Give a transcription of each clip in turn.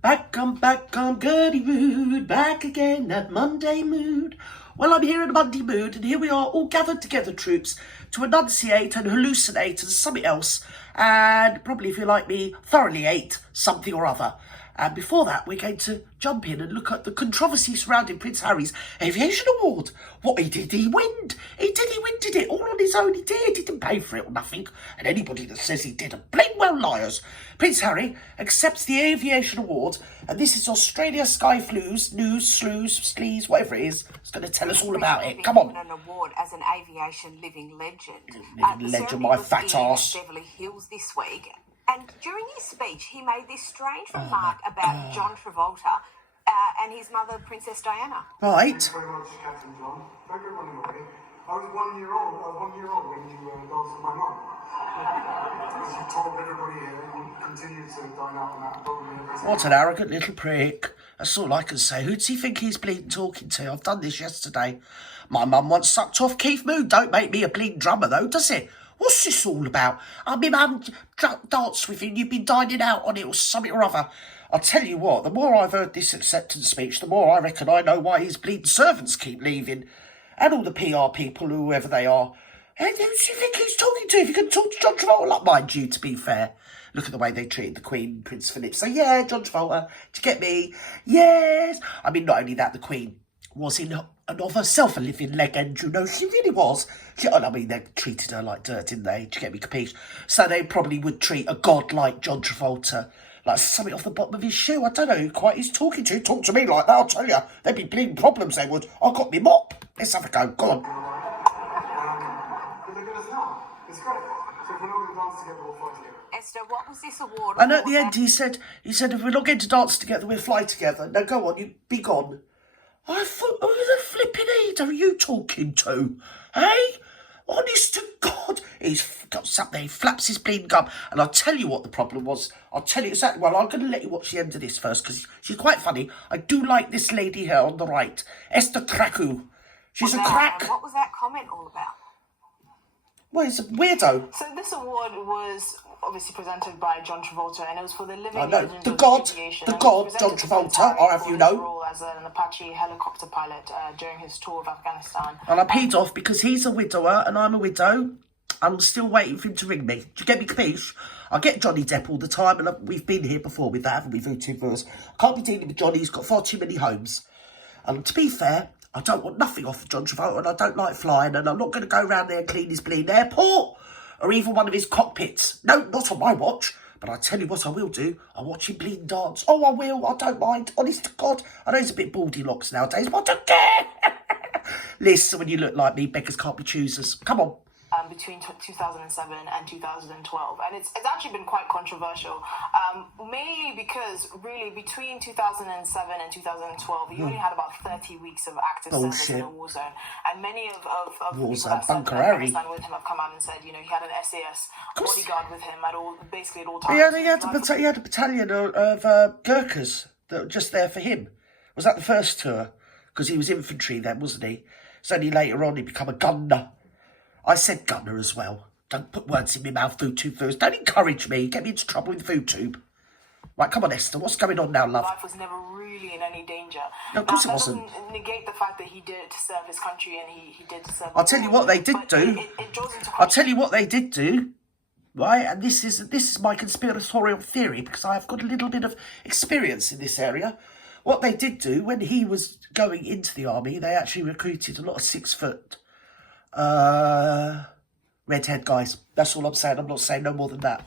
Back on Gertie Mood, back again, that Monday mood. Well, I'm here in a Monday mood, and here we are, all gathered together, troops, to enunciate and hallucinate and something else, and probably, if you like me, thoroughly ate something or other. And before that, we're going to jump in and look at the controversy surrounding Prince Harry's Aviation Award. What did he win? He win, did it? All on his own, he did. He didn't pay for it or nothing. And anybody that says he did are plain well liars. Prince Harry accepts the Aviation Award, and this is Australia Sky Flues, News, Slews, Sleaze, whatever it is. It's going to tell us all about it. Come on. An award as an aviation living legend. Living legend, my fat ass. Beverly Hills this week. And during his speech, he made this strange remark about John Travolta and his mother, Princess Diana. Right. Thank you very much, Captain John. Thank you, running away. I was 1 year old. I was 1 year old when you lost my mum. As you told everybody here, you continue to dine out on that program. What an arrogant little prick. That's all I can say. Who does he think he's bleeding talking to? I've done this yesterday. My mum once sucked off Keith Moon. Don't make me a bleeding drummer, though, does it? What's this all about? I mean, I'm danced with him, you've been dining out on it or something or other. I'll tell you what, the more I've heard this acceptance speech, the more I reckon I know why his bleeding servants keep leaving. And all the PR people, whoever they are. And who do you think he's talking to? If you can talk to John Travolta, like, mind you, to be fair. Look at the way they treated the Queen, Prince Philip. So, yeah, John Travolta, do you get me? Yes. I mean, not only that, the Queen was in and of herself a living legend, you know, she really was. I mean, they treated her like dirt, didn't they? Do you get me, capiche? So they probably would treat a god like John Travolta like something off the bottom of his shoe. I don't know who quite he's talking to. Talk to me like that, I'll tell you. There'd be bleeding problems, they would. I've got me mop. Let's have a go. Go on. It's great. So if we're not going to dance together, we'll fly together. Esther, what was this award? And at the end, he said, if we're not going to dance together, we'll fly together. Now, go on, you be gone. I thought, who the flipping head are you talking to? Hey? Honest to God. He's got something, he flaps his bleeding gum. And I'll tell you what the problem was. I'll tell you exactly. Well, I'm going to let you watch the end of this first, because she's quite funny. I do like this lady here on the right. Esther Kraku. She's a crack. What was that comment all about? Well, he's a weirdo. So this award was obviously presented by John Travolta, and it was for the living I know. legend The of god, aviation. the And it was god, presented John to Prince Travolta, Harry I'll have for you his know. role as an Apache helicopter pilot during his tour of Afghanistan. And I'm peed off because he's a widower and I'm a widow. I'm still waiting for him to ring me. Do you get me, capiche? I get Johnny Depp all the time, and we've been here before with that, haven't we, Vootoo? I can't be dealing with Johnny. He's got far too many homes. And to be fair, I don't want nothing off John Travolta, and I don't like flying, and I'm not going to go around there and clean his bleeding airport or even one of his cockpits. No, not on my watch. But I tell you what I will do. I'll watch him bleeding dance. Oh, I will. I don't mind. Honest to God. I know he's a bit baldy locks nowadays, but I don't care. Listen, when you look like me, beggars can't be choosers. Come on. Between 2007 and 2012, and it's actually been quite controversial, mainly because really between 2007 and 2012 you only had about 30 weeks of active service in a war zone, and many of people that served in Afghanistan with him have come out and said, you know, he had an SAS bodyguard with him at all times. He had a battalion of Gurkhas that were just there for him. Was that the first tour? Because he was infantry then, wasn't he? It's only later on he became a gunner. I said gunner as well. Don't put words in my mouth, Vootoo first. Don't encourage me. Get me into trouble with Vootoo. Right, come on, Esther. What's going on now, love? Life was never really in any danger. No, of course it that wasn't. Doesn't negate the fact that he did serve his country, and he did serve. I'll tell you what they did do. I'll tell you what they did do. Right, and this is my conspiratorial theory, because I've got a little bit of experience in this area. What they did do when he was going into the army, they actually recruited a lot of 6 foot redhead guys. That's all I'm saying. I'm not saying no more than that.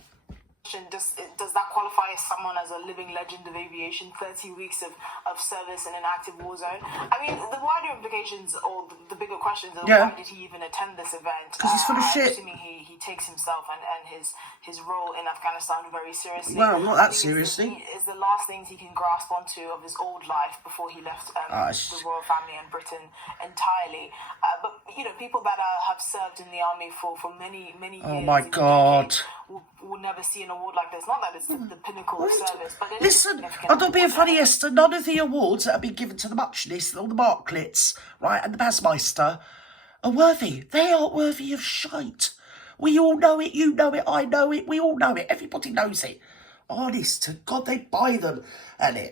Does that qualify as someone as a living legend of aviation? 30 weeks of service in an active war zone. I mean, the wider implications, or the bigger questions, are why did he even attend this event? Because he's full of shit. I'm assuming he takes himself and his role in Afghanistan very seriously. Well, not that seriously. It's the last things he can grasp onto of his old life before he left the royal family and Britain entirely. But you know, people that have served in the army for many years. Oh my God. Will never see an award like this. Not that it's the pinnacle of service, but it listen, I'm not being funny, Esther. None of the awards that have been given to the Muchness, or the Marklets, right, and the Basmeister are worthy. They aren't worthy of shite. We all know it. You know it. I know it. We all know it. Everybody knows it. Honest to God, they buy them. And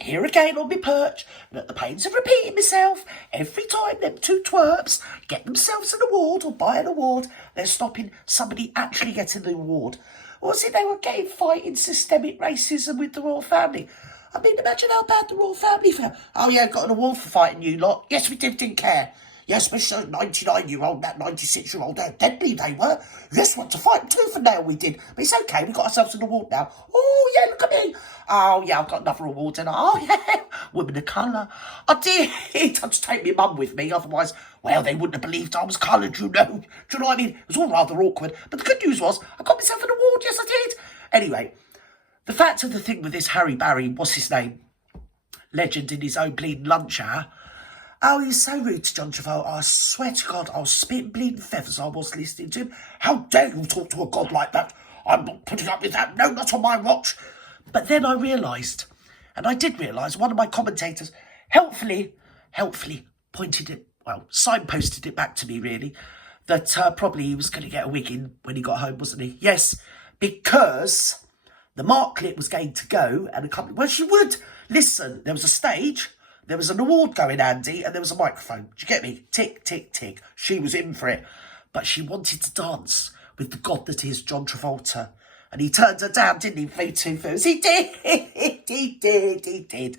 here again on my perch, and at the pains of repeating myself, every time them two twerps get themselves an award or buy an award, they're stopping somebody actually getting the award. Or was it they were getting fighting systemic racism with the royal family? I mean, imagine how bad the royal family felt. Oh yeah, got an award for fighting you lot. Yes, we didn't care. Yes, Mr. 99-year-old, that 96-year-old, how deadly they were. Yes, want to fight tooth and nail, we did. But it's okay, we got ourselves an award now. Oh, yeah, look at me. Oh, yeah, I've got another award, and oh, yeah, women of colour. I did. I had to take my mum with me, otherwise, well, they wouldn't have believed I was coloured, you know. Do you know what I mean? It was all rather awkward. But the good news was, I got myself an award, yes, I did. Anyway, the fact of the thing with this Harry Barry, what's his name? Legend in his own bleeding lunch hour. Oh, he's so rude to John Travolta. I swear to God, I was spitting bleeding feathers. I was listening to him. How dare you talk to a god like that? I'm not putting up with that. No, not on my watch. But then I realised, and I did realise, one of my commentators helpfully pointed it, well, signposted it back to me, really, that probably he was going to get a wig in when he got home, wasn't he? Yes, because the Marklet was going to go, and a company, well, she would. Listen, there was a stage, there was an award going, Andy, and there was a microphone. Do you get me? Tick, tick, tick. She was in for it. But she wanted to dance with the god that is John Travolta. And he turned her down, didn't he, V2 Films? He did. He did.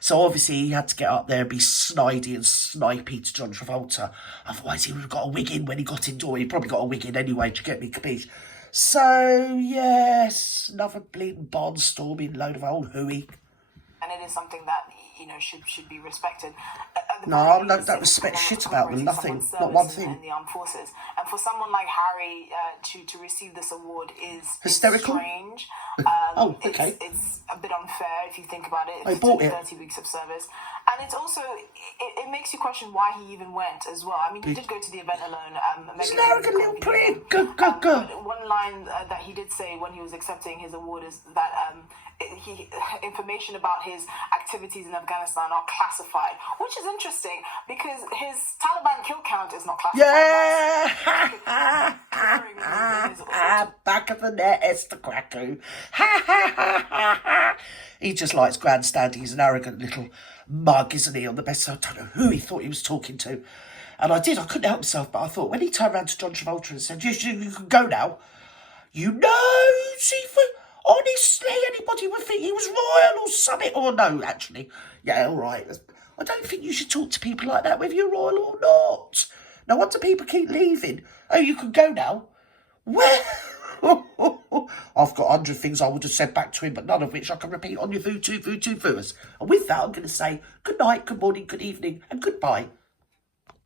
So obviously he had to get up there and be snidey and snipey to John Travolta. Otherwise he would have got a wig in when he got indoor. He probably got a wig in anyway, do you get me, capiche? So, yes, another bleeding barnstorming load of old hooey. And it is something that, you know, should be respected. No, I don't respect shit about them, nothing, not one thing. In the armed forces. And for someone like Harry to receive this award is hysterical. Strange. Oh, okay. It's a bit unfair if you think about it. I bought it. 30 weeks of service. And it's also, it makes you question why he even went as well. I mean, he did go to the event alone. He's an arrogant little prick. Go. But one line that he did say when he was accepting his award is that information about his activities in Afghanistan are classified, which is interesting because his Taliban kill count is not classified. Yeah! Back of the net, Esther Quacko. He just likes grandstanding. He's an arrogant little mug, isn't he, on the best. I don't know who he thought he was talking to. And I couldn't help myself, but I thought when he turned around to John Travolta and said, yes, you can go now. You know, honestly, anybody would think he was royal or something. Or no, actually. Yeah, all right. I don't think you should talk to people like that, whether you're royal or not. No wonder people keep leaving. Oh, you can go now? Well, I've got 100 things I would have said back to him, but none of which I can repeat on your Vutu Vuers. And with that, I'm going to say good night, good morning, good evening, and goodbye.